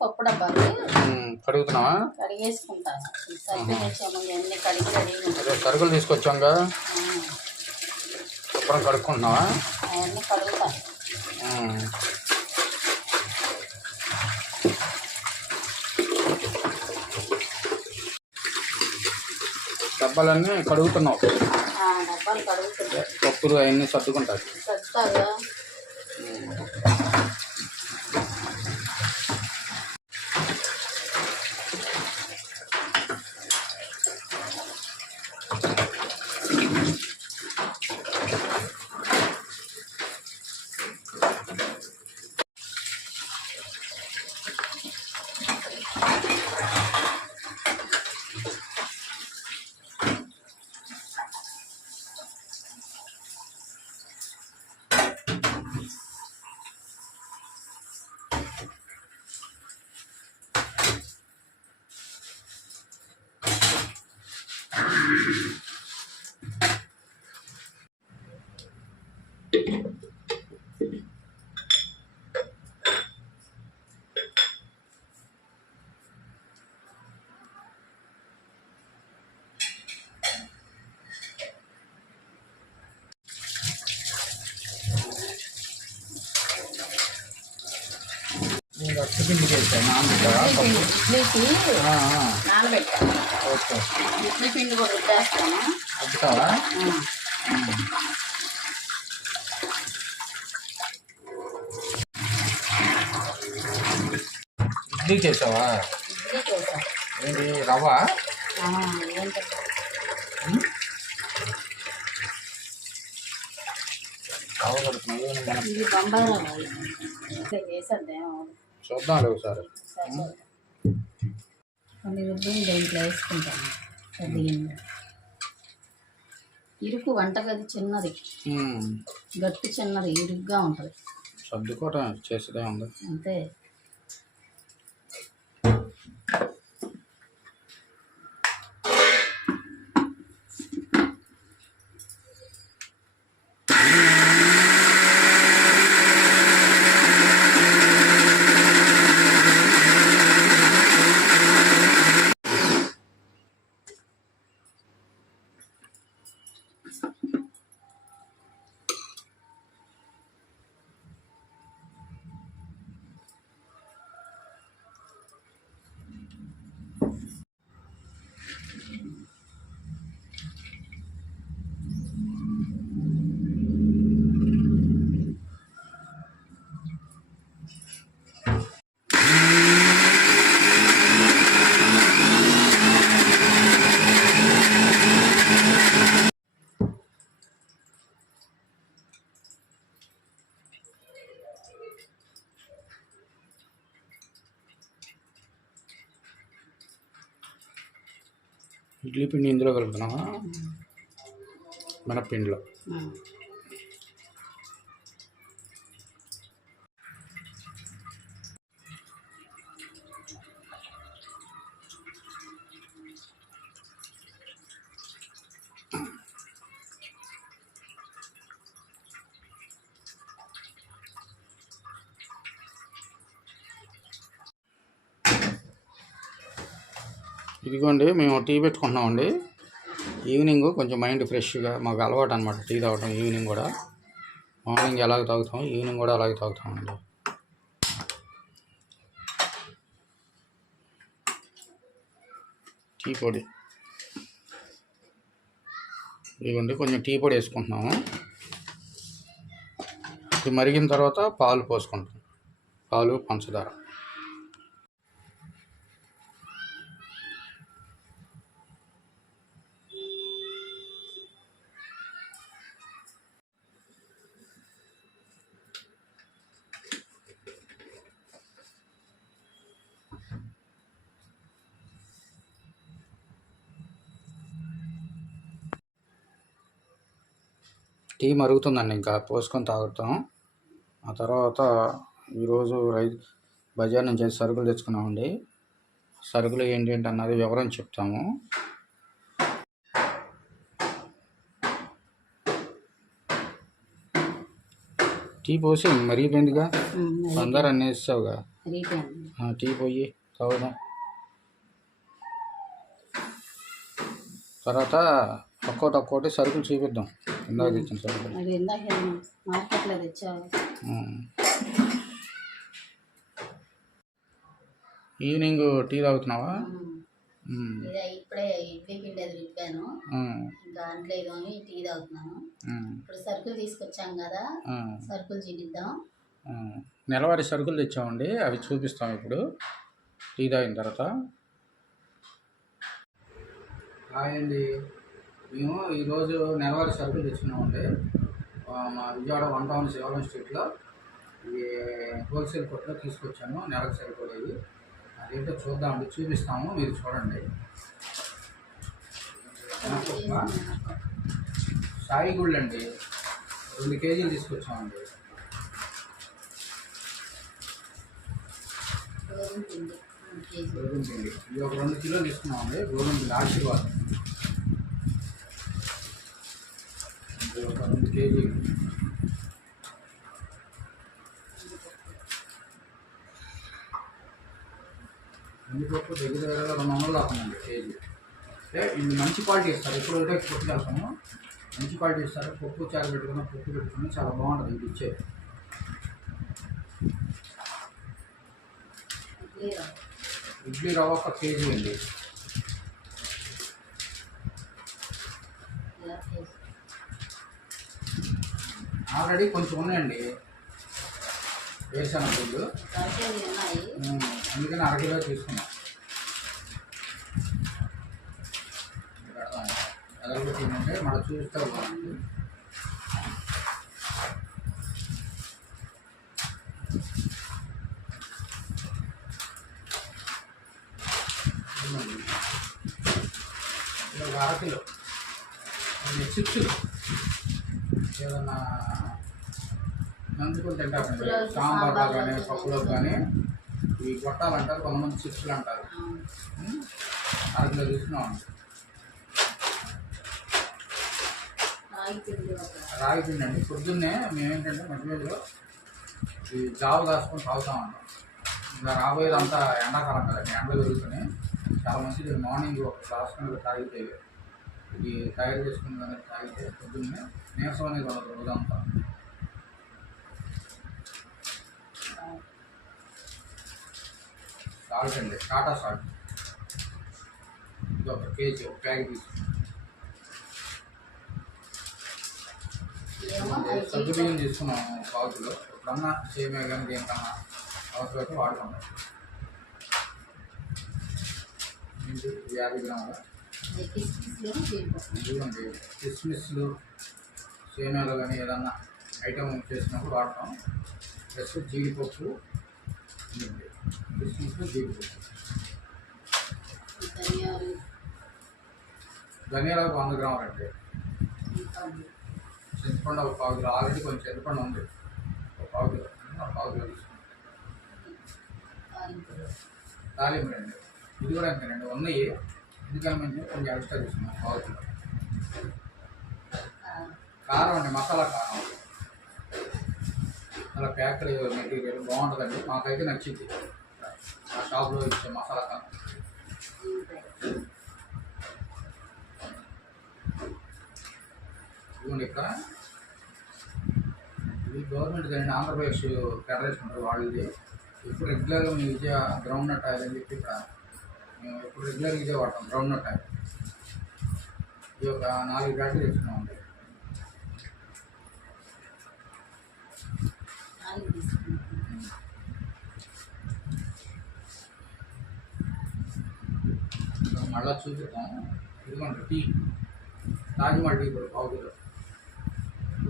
పప్పు డబ్బాలు కడుగుతున్నావా? కడిగేసుకుంటాను సరుకులు తీసుకొచ్చాంగా. శుభ్రం కడుక్కుంటున్నావా? అవన్నీ కడుగుతాను ఉమ్. డబ్బాలన్నీ కడుగుతున్నావు. ఆ, డబ్బాలు కడుగుతుంది పప్పులు అవన్నీ సర్దుకుంటాయి సత్తాగా పిండి ఇడ్లీకి నానబెట్టాను ఓకే. పిండి కూడా రుద్దేస్తాను అద్దుతావా? ఇడ్లీ చేసావా? ఏంటి రవ్వ? కడుతున్నావు చూద్దాం సరే కొన్ని రుబ్బులు దేంట్లో వేసుకుంటాను. పెద్ద గిన్నె ఇరుకు వంటగది చిన్నది. గట్టి చిన్నది ఇరుగ్గా ఉంటుంది. సర్దుకోవటం చేసేదే ఉంది. అంతే. ఇడ్లీ పిండి ఇందులో కలుపుతున్నావా? మినప్పిండిలో ఉమ్. ఇదిగోండి మేము టీ పెట్టుకుంటున్నామండి. ఈవినింగ్ కొంచెం మైండ్ ఫ్రెష్గా మాకు అలవాటు అనమాట టీ తాగటం ఈవినింగ్ కూడా. మార్నింగ్ ఎలాగ తాగుతాం ఈవినింగ్ కూడా అలాగే తాగుతామండి. టీ పొడి. ఇదిగోండి కొంచెం టీ పొడి వేసుకుంటున్నాము. ఇది మరిగిన తర్వాత పాలు పోసుకుంటాం పాలు పంచదార. టీ మరుగుతుందండి ఇంకా పోసుకొని తాగుతాం. ఆ తర్వాత ఈరోజు రై బజార్ నుంచి సరుకులు తెచ్చుకున్నామండి. సరుకులు ఏంటి అన్నది వివరం చెప్తాము. టీ పోసి మరిగిపోయిందిగా అందరూ అన్నీ వేసావుగా రీటాను ఆ, టీ పోయి తాగుదాం. తర్వాత ఒక్కోటి ఒక్కోటి సరుకులు చూపిద్దాం. ఇందాక తెచ్చిన సరుకులు అది ఇందాక మార్కెట్లో తెచ్చావు. ఈవినింగ్ టీ తాగుతున్నావా? ఇప్పుడే ఇడ్లీ పిండి అది. ఇంకా అంట్లో ఇదోని టీ తాగుతున్నాను. ఇప్పుడు సరుకులు తీసుకొచ్చాం కదా. సరుకులు చూపిద్దాం. నెలవారీ సరుకులు తెచ్చామండి అవి చూపిస్తాం ఇప్పుడు. టీ తాగిన తర్వాత. హాయ్ అండి. మేము ఈరోజు నెలవారీ సరుకులు తెచ్చుకున్నామండి. మా విజయవాడ వన్ టౌన్ శివాలయం స్ట్రీట్లో ఈ హోల్సేల్ కొట్లో తీసుకొచ్చాము. నెలకు సరిపోయేవి అదేంటో చూద్దామండి చూపిస్తాము. మీరు చూడండి. సాయి గుళ్ళు అండి రెండు కేజీలు తీసుకొచ్చామండి. గోధుమ పిండి ఇది ఒక రెండు కిలోలు తీసుకున్నామండి. గోధుమ పిండి ఆశీర్వాద్ ఇది ఒక రెండు కేజీలు కందిపప్పు దగ్గర దగ్గర రెండు వందలు దాకుందండి కేజీ అంటే ఇది మంచి క్వాలిటీ ఇస్తారు. ఎప్పుడు ఒకటే కొట్టుకెళ్తాము మంచి క్వాలిటీ ఇస్తారు. పప్పు చారు పెట్టుకున్న పప్పు పెట్టుకుని చాలా బాగుంటుంది ఇది ఇచ్చే ఇడ్లీ రవ్వ. ఒక కేజీ అండి. ఆల్రెడీ కొంచెం ఉన్నాయండి. వేసాను ఫుడ్ అందుకని అరకిలో తీసుకున్నాం. ఎదగొట్టి ఏంటంటే మనం చూస్తే ఇది ఒక అరకిలో ఇది చిప్స్లు ఏదన్నా నంచుకుని పప్పులో, సాంబార్లో కానీ పప్పులో కానీ ఇవి గొట్టాలు అంటారు కొంతమంది చిప్స్లు అంటారు? అరకిలో తీసుకున్నాం రాగి పిండి అండి పొద్దున్నే మేమేంటంటే మధ్యలో ఈ జాబు కాసుకొని తాగుతా ఉంటాం ఇంకా రాబోయేది అంతా ఎండాకాలం కదండి ఎండలు పెరుగుతుంది చాలా మంచిది. మార్నింగ్ ఒక గ్లాస్ కనుక తాగితే ఇది తయారు చేసుకుని దానికి తాగితే పొద్దున్నే నీరసం అనేది ఉండదు రోజంతా. సాల్ట్ అండి టాటా సాల్ట్. ఇది ఒక కేజీ ఒక ప్యాకెట్ తీసుకుంటాం ఏమో అంటే సగ్గు బియ్యం తీసుకున్నాం పావు కిలో ఎప్పుడన్నా సేమే కానీ దేనికన్నా అవసరమైతే వాడుకుంటాం. ఇది యాభై గ్రాముల? కిస్మిస్లు కిస్మిస్లు సేమియాలు కానీ ఏదన్నా ఐటమ్ చేసినప్పుడు వాడతాం. ప్లస్ జీడిపప్పు ఇదండి. కిస్మిస్ జీడిపప్పు. ధనియాలు. వంద గ్రాములు ఉంది. చింతపండు ఒక పావు కిలో. ఆల్రెడీ కొంచెం చింతపండు ఉంది. ఒక పావు కిలో. ఒక పావు కిలో తీసుకున్నాం తాలింపు ఇది కూడా అంతేనండి ఉన్నాయి. ఎందుకని మంచి కొంచెం ఎక్స్ట్రా తీసుకున్నాం పావు కిలో. కారం అండి. మసాలా కారం. అలా ప్యాక్డ్ మెటీరియల్. బాగుంటుందండి. మాకైతే నచ్చింది. ఆ షాప్లో ఇచ్చే మసాలా కారం. ఇదిగోండి ఇక్కడ ఇది గవర్నమెంట్ అండి ఆంధ్రప్రదేశ్ ఫెడరేషన్ ఉంటారు వాళ్ళది. ఇప్పుడు రెగ్యులర్గా మేము విజయ గ్రౌండ్ నట్ ఆయిల్ అని చెప్పి ఇక్కడ మేము ఎప్పుడు రెగ్యులర్గా ఇదే వాడతాం గ్రౌండ్ నట్ ఆయిల్ ఇది ఒక నాలుగు బ్యాటరీ తెచ్చుకున్నామండి తాలింపు తీసుకున్నాం. ఇంకా మళ్ళా చూపిద్దాం. ఇదిగోండి టీ రాజమల్ టీ కూడా పావు కిలో.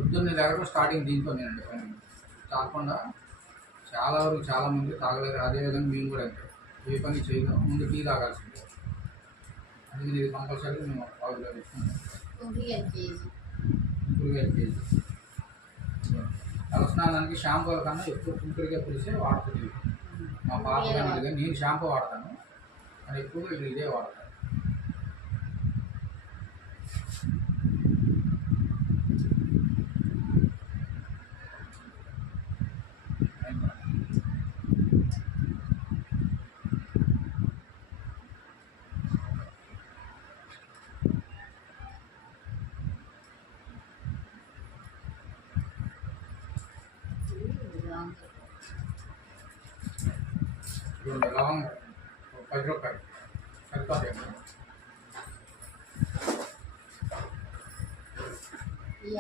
పొద్దున్నే లేకపోతే స్టార్టింగ్ దీంతో పని. కాకుండా చాలా వరకు చాలా మంది తాగలేరు. అదేవిధంగా మేము కూడా అంతే. ఏ పని చేయలేం ముందు టీ తాగాల్సిందే. అందుకని ఇది కంపల్సరీ మేము తీసుకుంటాం కూరగాయల కేజీ. తలస్నానానికి షాంపూల కన్నా ఎక్కువ కుంకుడుగా పులిసే వాడుతుంది మా పాప కానీ నేను షాంపూ వాడతాను. కానీ ఎక్కువగా ఇదే వాడతారు ఇదిగోండి లవంగ పది రూపాయలు సరిపోతాయి ఈ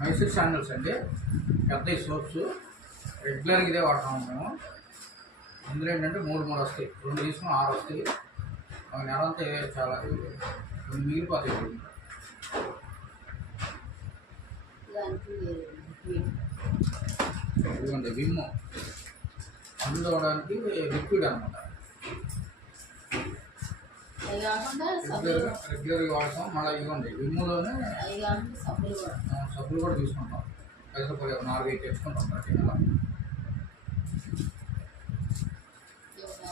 మైసూర్ శాండల్స్ అండి. పెద్ద సోప్స్. రెగ్యులర్గా ఇదే వాడతాము మేము ఇందులో ఏంటంటే మూడు మూడు వస్తాయి. రెండు తీసుకుని ఆరు వస్తాయి. ఒక నెల అంతా చాలా రెండు మిగిలిపోతాయి ఇప్పుడు. దానికి లిక్విడ్. ఇదిగోండి విమ్ అందుకోవడానికి లిక్విడ్ అనమాట రెగ్యులర్గా వాడతాం. మళ్ళీ ఇవ్వండి విమ్ములోనే సబ్బులు కూడా. తీసుకుంటాం. ఒక నాలుగు ఐదు తెచ్చుకుంటాం ప్రతి నెల ఇవి ఒక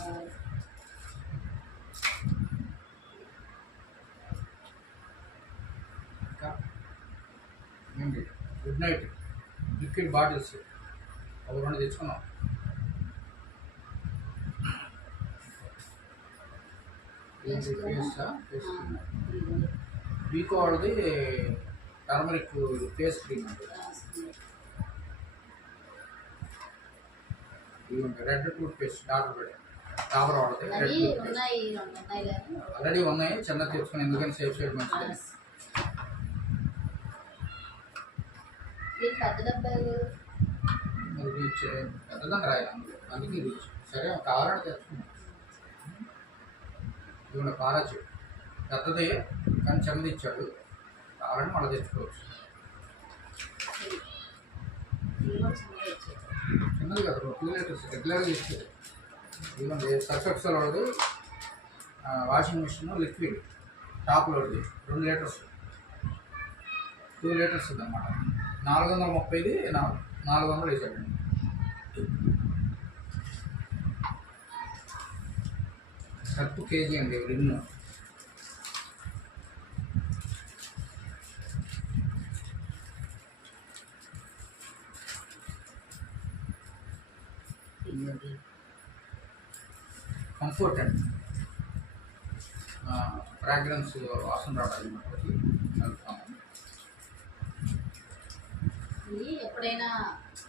ఇంకా ఏంటి గుడ్ నైట్ లిక్విడ్ బాటిల్స్ ఒక రెండు తెచ్చుకున్నాం. ఏంటి పేస్టా పేస్ట్ ఆ, ఇది వీకో వాళ్ళది టర్మరిక్ ఫేస్ క్రీమ్ అండి రాసుకున్నాను. ఇదిగోండి రెడ్ టూత్ పేస్ట్ డాక్టర్ పెట్టి డాబర్ వాడితే రెడ్ అవి టూత్ పేస్ట్. ఉన్నాయి రెండు ఉన్నాయి. కానీ ఆల్రెడీ ఉన్నాయి చిన్న తెచ్చుకుని ఎందుకని సేఫ్ సైడ్ మంచిది ఇది పెద్ద డబ్బాలు మరి రీచ్ రాయాలి? అందుకే రీచ్. సరే కావాలంటే తెచ్చుకున్నాం ఇదిగోండి పారాచు పెద్దది కానీ చిన్నది ఇచ్చాడు. కావాలంటే మళ్ళీ తెచ్చుకోవచ్చు. చిన్నది కదా టూ లీటర్స్ రెగ్యులర్గా ఇదిగోండి సర్ఫ్ ఎక్సెల్ వాడిది వాషింగ్ మిషన్ లిక్విడ్. టాప్ లోడ్ది రెండు లీటర్స్. టూ లీటర్స్ అన్నమాట నాలుగు వందల ముప్పైది నాలుగు నాలుగు వందలు వేసాడండి సర్ఫ్ కేజీ అండి రిన్ను. ఇది. కంఫర్ట్ అండి. ఫ్రాగ్రెన్స్ వాసన రావడానికి కలుపుతాము. ఇది ఎప్పుడైనా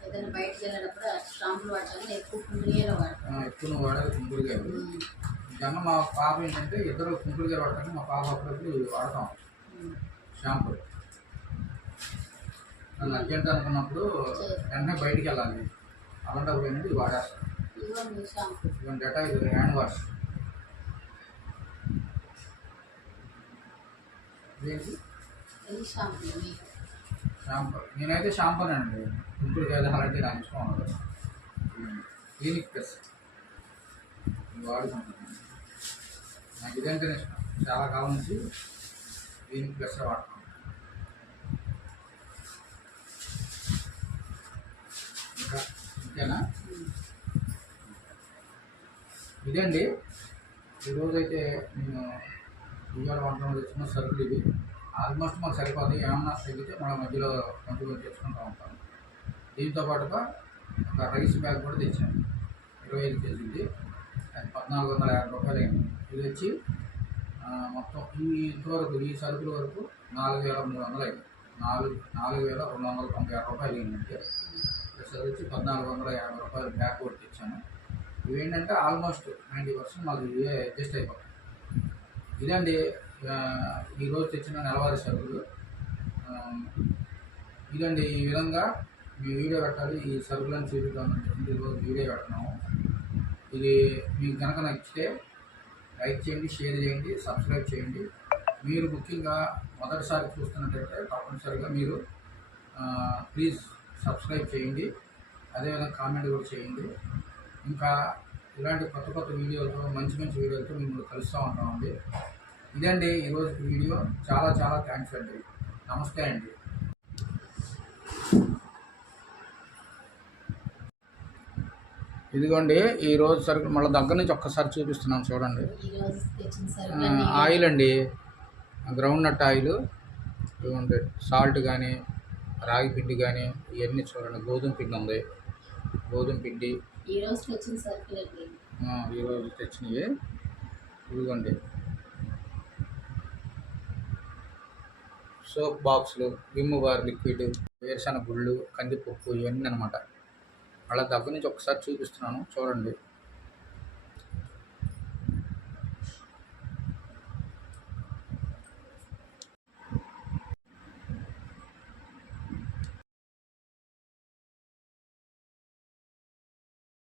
ఏదైనా బయటకు వెళ్ళినప్పుడు షాంపులు వాడతాను ఎక్కువ కుండిలో వాడతాను. ఎక్కువ నువ్వు వాడేది కుంకుడుగాయలు జనం మా పాప ఏంటంటే ఇద్దరు కుంకుడుగాయలు వాడతాను మా పాప అప్పుడప్పుడు వాడతాం షాంపూ నన్ను అర్జెంట్ అనుకున్నప్పుడు వెంటనే బయటికి వెళ్ళాలి. అలాంటప్పుడు వాడేస్తాను మీ షాంపూ. ఇవన్నీ డేటా ఇది హ్యాండ్ వాష్. ఇది షాంపూ. షాంపూ నేనైతే షాంపూనే అండి. ఇప్పుడు కదా అలాంటి నాకు ఇష్టం ఉండదు క్లినిక్ ప్లస్ ఇది వాడుకుంటాను నాకు ఇదంటేనే ఇష్టం. చాలా కాలం నుంచి క్లినిక్ ప్లస్ వాడుతున్నాను. ఇంకా ఇంకేనా? ఇదండి. ఈరోజైతే నేను ఇవాళ వంటలు తెచ్చిన సరుకులు ఇవి. ఆల్మోస్ట్ మాకు సరిపోతుంది ఏమన్నా తగ్గితే మనం మధ్యలో కొంచెం చేసుకుంటూ తెచ్చుకుంటూ దీంతో పాటుగా ఒక రైస్ బ్యాగ్ కూడా తెచ్చాను ఇరవై ఐదు కేజీది అది పద్నాలుగు వందల యాభై రూపాయలు అయింది ఇది వచ్చి మొత్తం ఈ ఇంతవరకు ఈ సరుకుల వరకు నాలుగు వేల మూడు వందలు అయింది నాలుగు నాలుగు వేల రెండు వందల తొంభై ఆరు రూపాయలు అయిందంటే ప్లస్ వచ్చి పద్నాలుగు వందల యాభై రూపాయలు బ్యాక్ కూడా తెచ్చాను. ఇవేంటంటే ఆల్మోస్ట్ నైంటీ పర్సెంట్ మాకు ఇవే అడ్జస్ట్ అయిపోతాయి. ఇదండి ఈరోజు తెచ్చిన నెలవారీ సరుకులు. ఇదండి ఈ విధంగా మీ వీడియో పెట్టాలి. ఈ సరుకులను చూపిద్దామని ఈరోజు వీడియో పెట్టినాము ఇది మీకు కనుక నచ్చితే లైక్ చేయండి షేర్ చేయండి సబ్స్క్రైబ్ చేయండి. మీరు ముఖ్యంగా మొదటిసారి చూస్తున్నట్టయితే తప్పనిసరిగా మీరు ప్లీజ్ సబ్స్క్రైబ్ చేయండి. అదేవిధంగా కామెంట్ కూడా చేయండి. ఇంకా ఇలాంటి కొత్త కొత్త వీడియోలతో మంచి మంచి వీడియోలతో మిమ్మల్ని కలుస్తూ ఉంటామండి. ఇదండి ఈరోజు వీడియో. చాలా చాలా థ్యాంక్స్ అండి. నమస్తే అండి. ఇదిగోండి ఈ రోజు సరుకు మళ్ళీ దగ్గర నుంచి ఒక్కసారి చూపిస్తున్నాను చూడండి. ఆయిల్ అండి. Groundnut oil. ఇదిగోండి సాల్ట్ కానీ రాగి పిండి కానీ ఇవన్నీ చూడండి. గోధుమ పిండి ఉంది. గోధుమ పిండి. ఈరోజు తెచ్చినవి. ఇదిగోండి. సోప్ బాక్సులు విమ్ బార్ లిక్విడ్ వేరుశనగ గుళ్ళు కందిపప్పు ఇవన్నీ అనమాట అలా దగ్గర నుంచి ఒకసారి చూపిస్తున్నాను. చూడండి.